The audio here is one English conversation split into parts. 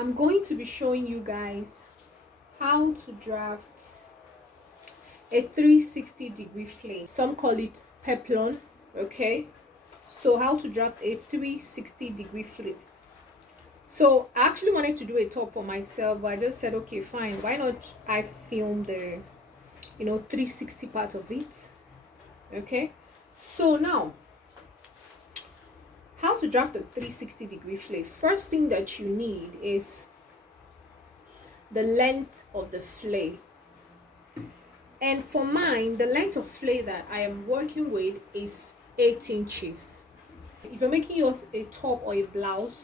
I'm going to be showing you guys how to draft a 360-degree flame. Some call it peplum, okay? So how to draft a 360-degree flame. So I actually wanted to do a top for myself, but I just said, okay, fine. Why not I film the, 360 part of it, okay? So now, how to draft a 360-degree flame. First thing that you need is the length of the flay. And for mine, the length of flay that I am working with is 8 inches. If you're making yours a top or a blouse,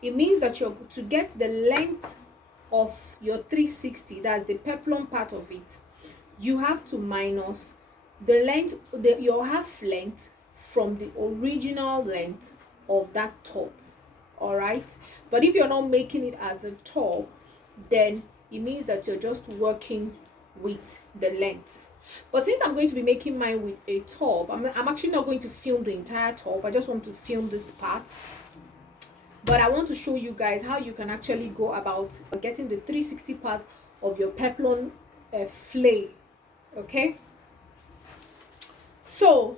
it means that you're to get the length of your 360, that's the peplum part of it, you have to minus the length, your half length from the original length of that top. All right, but if you're not making it as a top, then it means that you're just working with the length. But since I'm going to be making mine with a top, I'm actually not going to film the entire top. I just want to film this part, but I want to show you guys how you can actually go about getting the 360 part of your peplum flay. Okay, so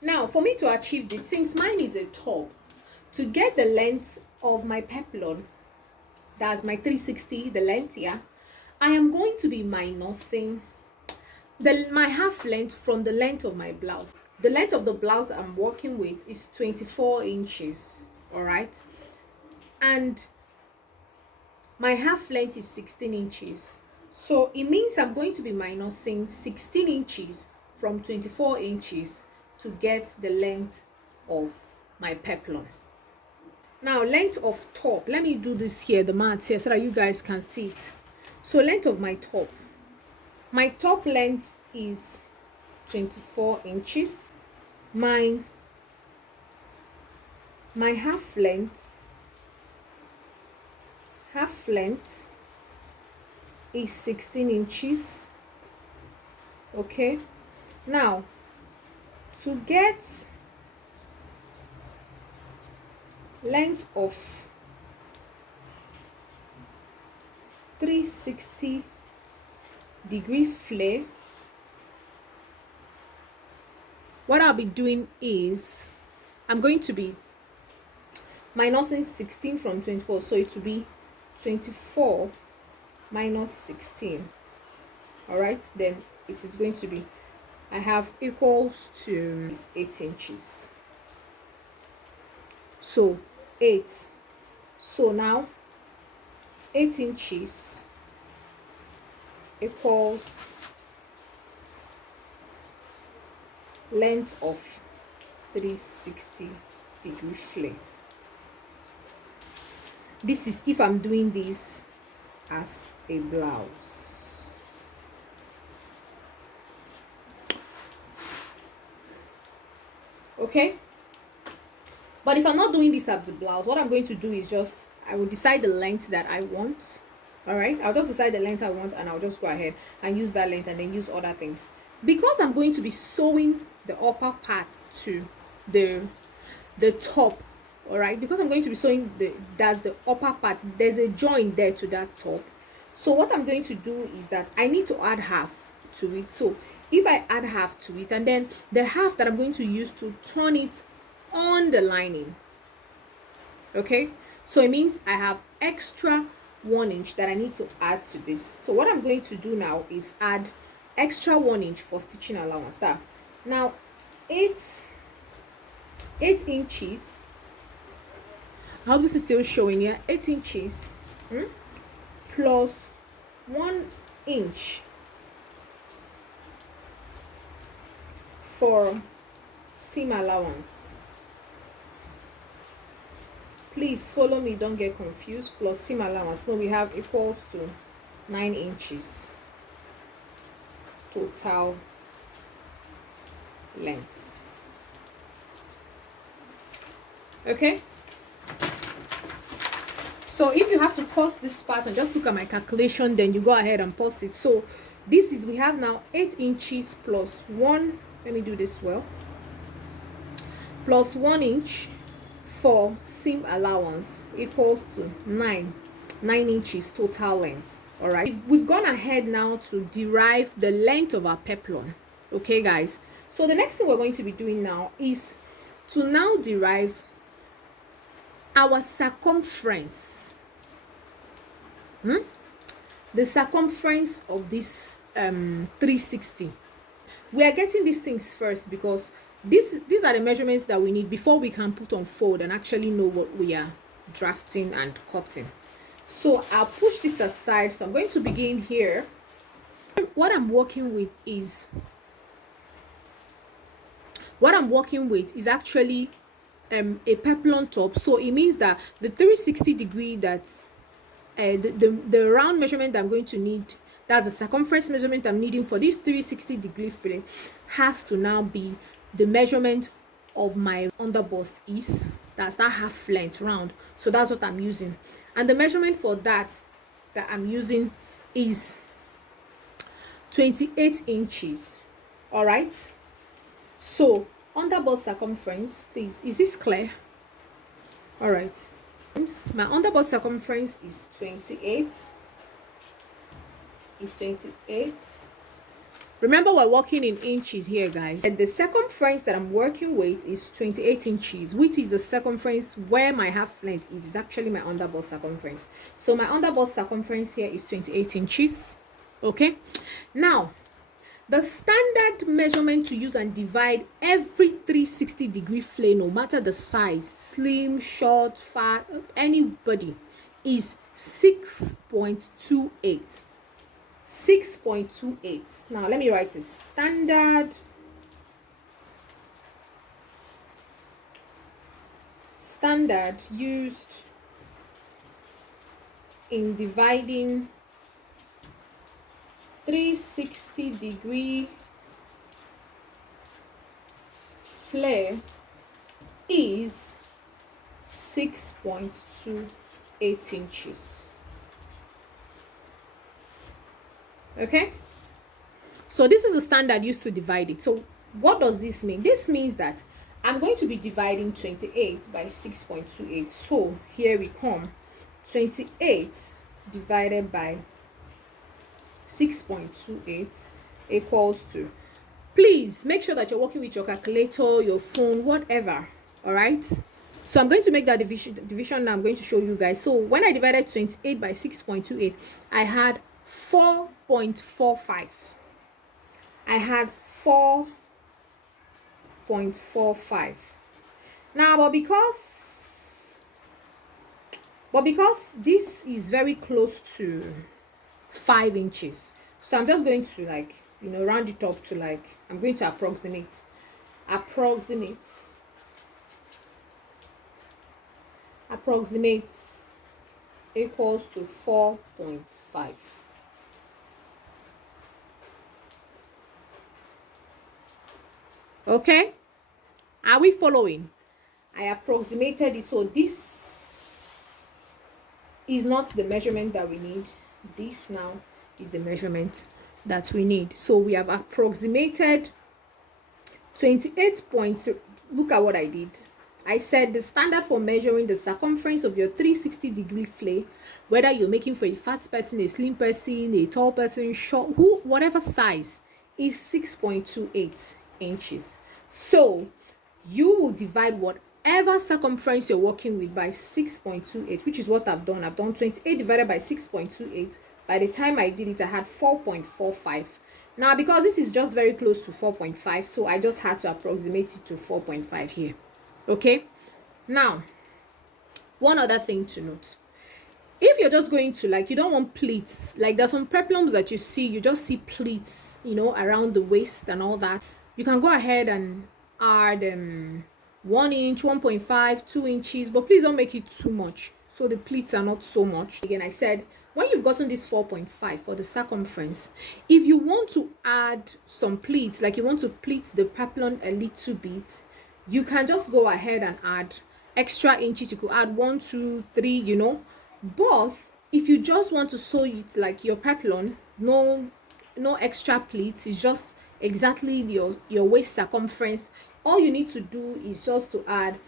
now for me to achieve this, since mine is a top, to get the length of my peplum, that's my 360, the length here, I am going to be minusing my half length from the length of my blouse. The length of the blouse I'm working with is 24 inches, all right, and my half length is 16 inches. So it means I'm going to be minusing 16 inches from 24 inches to get the length of my peplum. Now, length of top, let me do this here, the math here, so that you guys can see it. So length of my top length is 24 inches. My half length is 16 inches. Okay, now to get length of 360-degree flay, what I'll be doing is I'm going to be minusing 16 from 24, so it will be 24 minus 16. All right, then it is going to be, I have equals to 8 inches. So 8. So now 8 inches equals length of 360-degree flay. This is if I'm doing this as a blouse. Okay, but if I'm not doing this as a blouse, what I'm going to do is just, I will decide the length that I want. All right, I'll just decide the length I want, and I'll just go ahead and use that length and then use other things. Because I'm going to be sewing the upper part to the top, all right, because I'm going to be sewing that's the upper part, there's a joint there to that top. So what I'm going to do is that I need to add half to it. So if I add half to it, and then the half that I'm going to use to turn it on the lining, okay, so it means I have extra 1 inch that I need to add to this. So what I'm going to do now is add extra 1 inch for stitching allowance. That now 8 inches, I hope this is still showing here. 8 inches plus 1 inch for seam allowance. Please follow me, don't get confused. Plus seam allowance, no, we have equal to 9 inches total length. Okay, so if you have to pause this part and just look at my calculation, then you go ahead and pause it. So this is, we have now 8 inches plus 1, let me do this well, plus 1 inch for seam allowance equals to 9. 9 inches total length. All right, we've gone ahead now to derive the length of our peplum. Okay guys, so the next thing we're going to be doing now is to now derive our circumference. The circumference of this 360. We are getting these things first because these are the measurements that we need before we can put on fold and actually know what we are drafting and cutting. So I'll push this aside. So I'm going to begin here. What I'm working with is actually a peplum top. So it means that the 360 degree that the round measurement that I'm going to need, that's the circumference measurement I'm needing for this 360 degree fillet, has to now be the measurement of my underbust is. That's that half length round. So that's what I'm using, and the measurement for that I'm using is 28 inches. All right, so underbust circumference, please, is this clear? All right, my underbust circumference is 28. Remember, we're working in inches here, guys, and the circumference that I'm working with is 28 inches, which is the circumference where my half length is actually my underbust circumference. So my underbust circumference here is 28 inches. Okay, now the standard measurement to use and divide every 360 degree fillet, no matter the size, slim, short, fat, anybody, is 6.28. 6.28. Now let me write this. Standard used in dividing 360 degree flare is 6.28 inches. Okay, so this is the standard used to divide it. So what does this mean? This means that I'm going to be dividing 28 by 6.28. So here we come. 28 divided by 6.28 equals to, please make sure that you're working with your calculator, your phone, whatever. All right, so I'm going to make that division now. I'm going to show you guys. So when I divided 28 by 6.28, I had 4.45. I had 4.45. Now, but because this is very close to 5 inches, so I'm just going to, like, you know, round it up to, like, I'm going to approximate equals to 4.5. Okay, are we following? I approximated it. So this is not the measurement that we need. This now is the measurement that we need. So we have approximated 28 points. Look at what I did. I said the standard for measuring the circumference of your 360 degree fillet, whether you're making for a fat person, a slim person, a tall person, short, whatever size, is 6.28 inches. So you will divide whatever circumference you're working with by 6.28, which is what I've done. I've done 28 divided by 6.28. By the time I did it, I had 4.45. Now, because this is just very close to 4.5, so I just had to approximate it to 4.5 here. Okay, now one other thing to note: if you're just going to, like, you don't want pleats, like there's some peplums that you see, you just see pleats, you know, around the waist and all that, you can go ahead and add 1 inch, 1.5, 2 inches, but please don't make it too much, so the pleats are not so much. Again, I said, when you've gotten this 4.5 for the circumference, if you want to add some pleats, like you want to pleat the peplum a little bit, you can just go ahead and add extra inches. You could add 1, 2, 3, you know. But if you just want to sew it like your peplum, no extra pleats, it's just exactly your waist circumference, all you need to do is just to add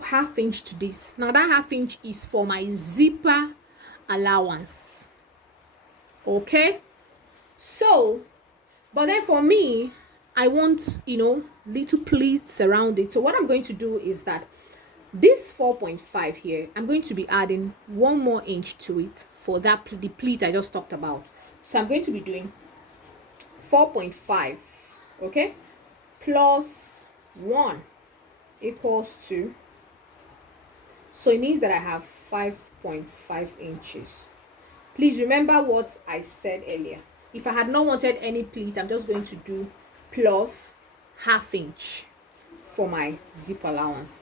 1/2 inch to this. Now that 1/2 inch is for my zipper allowance. Okay, so but then for me, I want, little pleats around it. So what I'm going to do is that this 4.5 here, I'm going to be adding 1 more inch to it for that the pleat I just talked about. So I'm going to be doing 4.5, okay, plus 1 equals to, so it means that I have 5.5 inches. Please remember what I said earlier. If I had not wanted any pleat, I'm just going to do plus 1/2 inch for my zip allowance,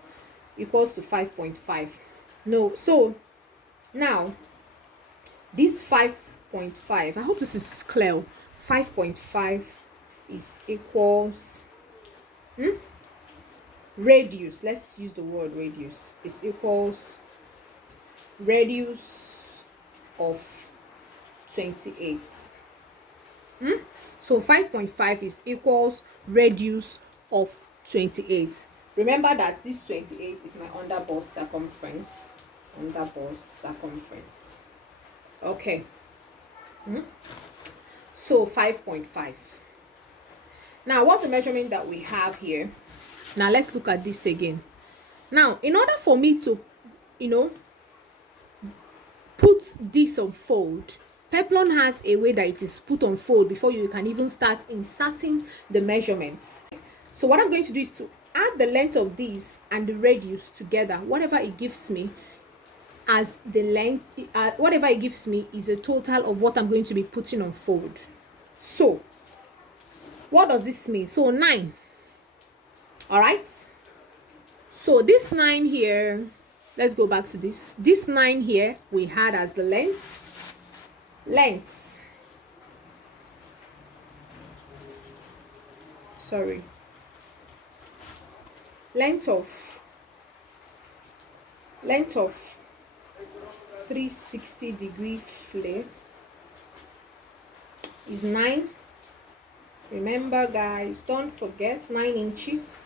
equals to 5.5. No, so now this 5.5, I hope this is clear. 5.5 is equals radius. Let's use the word radius. Is equals radius of 28. So 5.5 is equals radius of 28. Remember that this 28 is my underbust circumference. Okay. So 5.5. Now, what's the measurement that we have here? Now, let's look at this again. Now, in order for me to, put this on fold, peplum has a way that it is put on fold before you can even start inserting the measurements. So what I'm going to do is to add the length of this and the radius together. Whatever it gives me as the length, whatever it gives me is a total of what I'm going to be putting on fold. So what does this mean? So 9. All right, so this 9 here, let's go back to this 9 here we had as the length of 360-degree flare is 9. Remember, guys, don't forget 9 inches.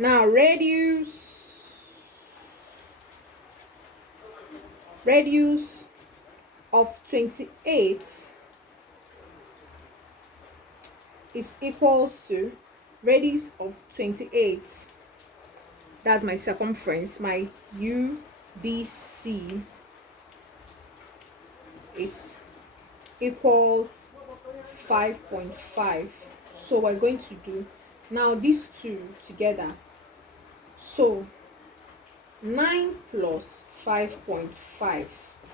Now radius of 28 is equal to radius of 28. That's my circumference. My UBC is equals 5.5. So we're going to do now these two together. So 9 plus 5.5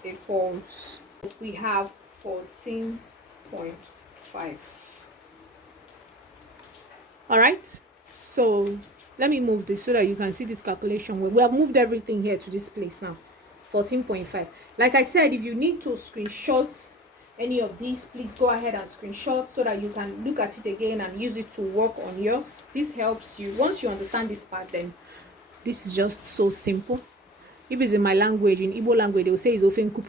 equals, we have 14.5. all right, so let me move this so that you can see this calculation. We have moved everything here to this place now. 14.5. Like I said, if you need to screenshot any of these, please go ahead and screenshot so that you can look at it again and use it to work on yours. This helps you. Once you understand this part, then this is just so simple. If it's in my language, in Igbo language, they will say it's ofenkupu.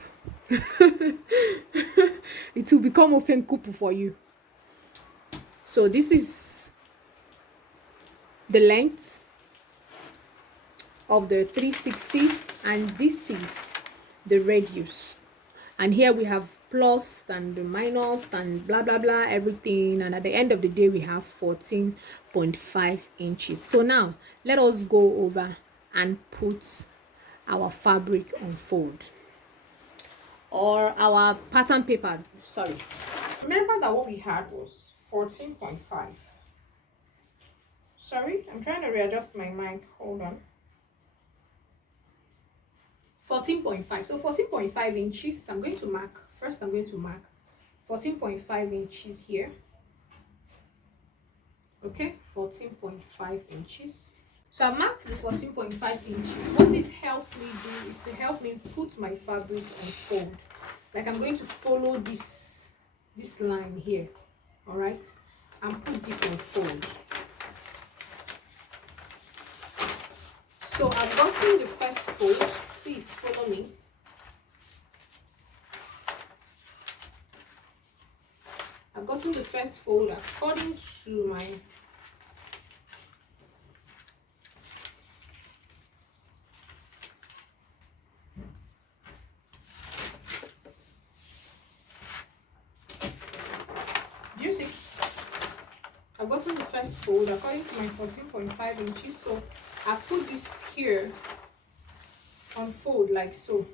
It will become ofenkupu for you. So this is the length of the 360, and this is the radius. And here we have plus and the minus and blah blah blah, everything, and at the end of the day we have 14.5 inches. So now let us go over and put our fabric on fold, or our pattern paper. Sorry, remember that what we had was 14.5. Sorry, I'm trying to readjust my mic. Hold on. 14.5. So 14.5 inches. I'm going to mark 14.5 inches here. Okay, 14.5 inches. So I marked the 14.5 inches. What this helps me do is to help me put my fabric on fold. Like I'm going to follow this line here, all right, and put this on fold. So I've gotten the first fold. Please follow me. I've gotten the first fold according to my You see, I've gotten the first fold according to my 14.5 inches. So I've put this here on fold like so.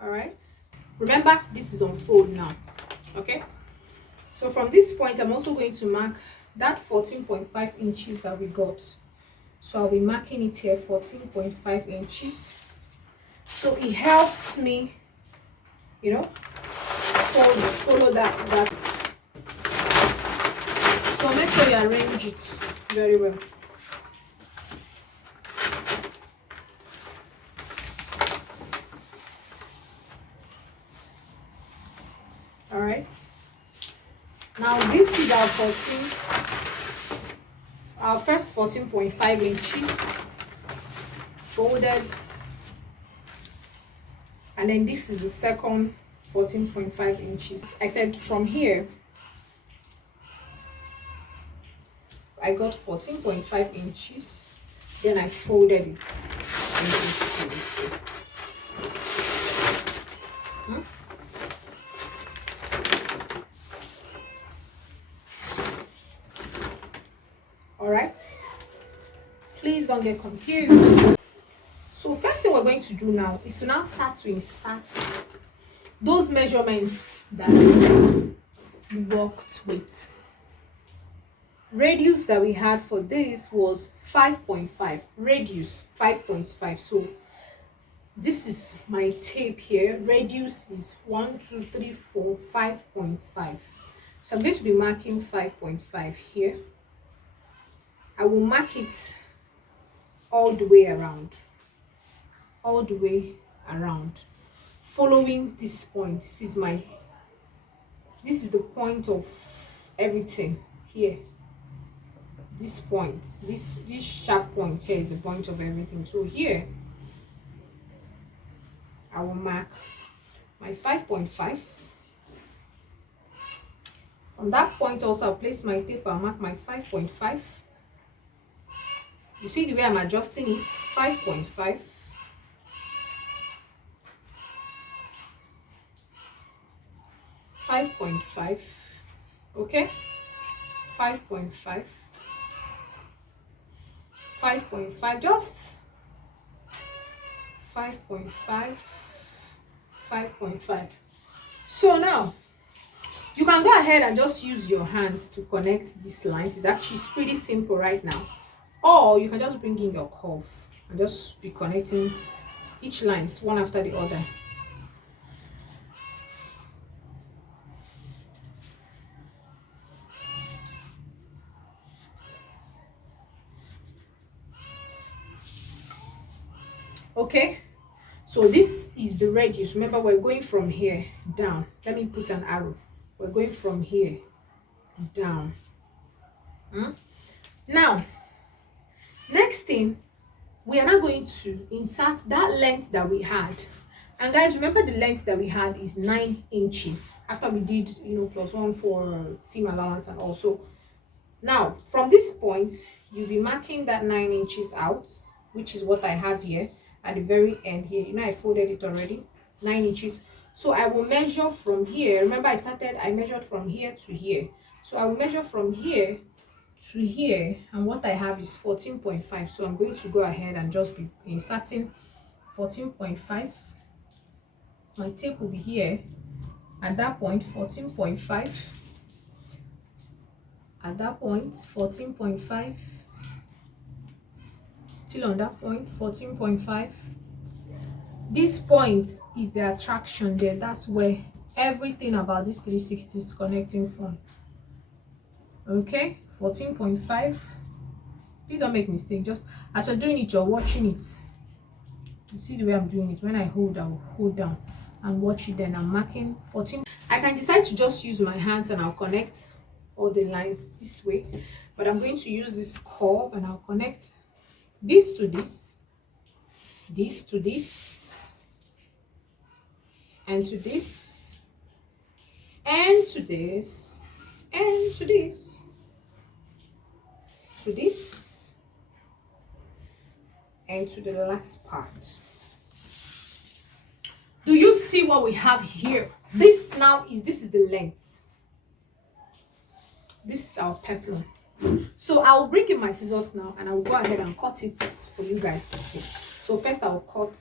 All right. Remember, this is on fold now. Okay. So from this point, I'm also going to mark that 14.5 inches that we got. So I'll be marking it here, 14.5 inches. So it helps me, you know, follow that. So make sure you arrange it very well. All right. Now this is our first 14.5 inches folded, and then this is the second 14.5 inches. I said from here I got 14.5 inches, then I folded it. All right, please don't get confused. So first thing we're going to do now is to now start to insert those measurements that we worked with. Radius that we had for this was 5.5, radius 5.5. So this is my tape here. Radius is 1 2 3 4 5.5. So I'm going to be marking 5.5 here. I will mark it all the way around, following this point. This is the point of everything here. This point, this sharp point here is the point of everything. So here I will mark my 5.5. From that point also I'll place my tape. I'll mark my 5.5. You see the way I'm adjusting it? 5.5, 5.5, okay, 5.5, 5.5, just 5.5, 5.5. So now you can go ahead and just use your hands to connect these lines. It's pretty simple right now. Or you can just bring in your curve and just be connecting each lines one after the other. Okay, so this is the radius. Remember, we're going from here down. Let me put an arrow. We're going from here down. Now, next thing, we are now going to insert that length that we had. And guys, remember the length that we had is 9 inches after we did, +1 for seam allowance. And also now from this point you'll be marking that 9 inches out, which is what I have here at the very end here. I folded it already, 9 inches. So I will measure from here. Remember, I measured from here to here. So I will measure from here to here, and what I have is 14.5. So I'm going to go ahead and just be inserting 14.5. My tape will be here at that point, 14.5. At that point, 14.5. Still on that point, 14.5. This point is the attraction there. That's where everything about this 360 is connecting from. Okay, 14.5. Please don't make mistake. Just as you're doing it, you're watching it. You see the way I'm doing it. When I hold, I will hold down and watch it. Then I'm marking 14. I can decide to just use my hands and I'll connect all the lines this way, but I'm going to use this curve and I'll connect this to this, this to this, and to this, and to this, and to this, to this, and to the last part. Do you see what we have here? This is the length. this is our peplum. So I'll bring in my scissors now and I'll go ahead and cut it for you guys to see. So first I'll cut.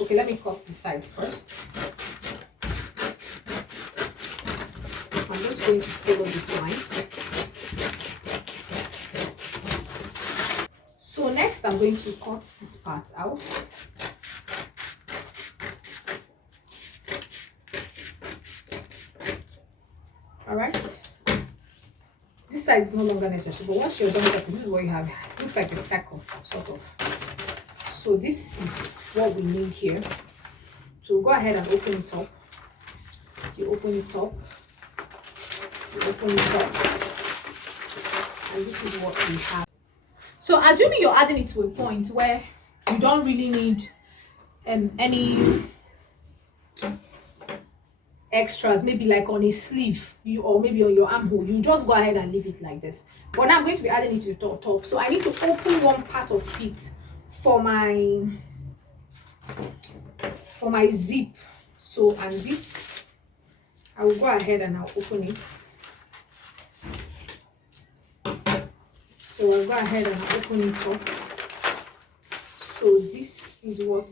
Okay, let me cut the side first. I'm just going to follow this line. So next I'm going to cut this part out. All right, this side is no longer necessary, but once you're done cutting, this is what you have. It looks like a circle, sort of. So this is what we need here. So go ahead and open it up. You open it up. You open it up. And this is what we have. So assuming you're adding it to a point where you don't really need any extras, maybe like on a sleeve or maybe on your armhole, you just go ahead and leave it like this. But now I'm going to be adding it to the top. So I need to open one part of it for my zip. So, and this I will go ahead and I'll open it. So I'll go ahead and I'll open it up. So this is what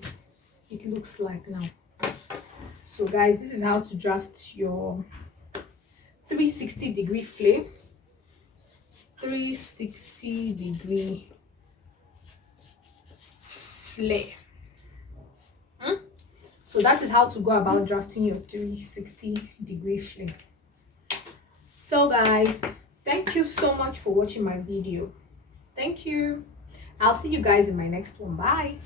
it looks like now. So guys, this is how to draft your 360-degree flare. 360-degree flare. So that is how to go about drafting your 360-degree flare. So guys, thank you so much for watching my video. Thank you. I'll see you guys in my next one. Bye.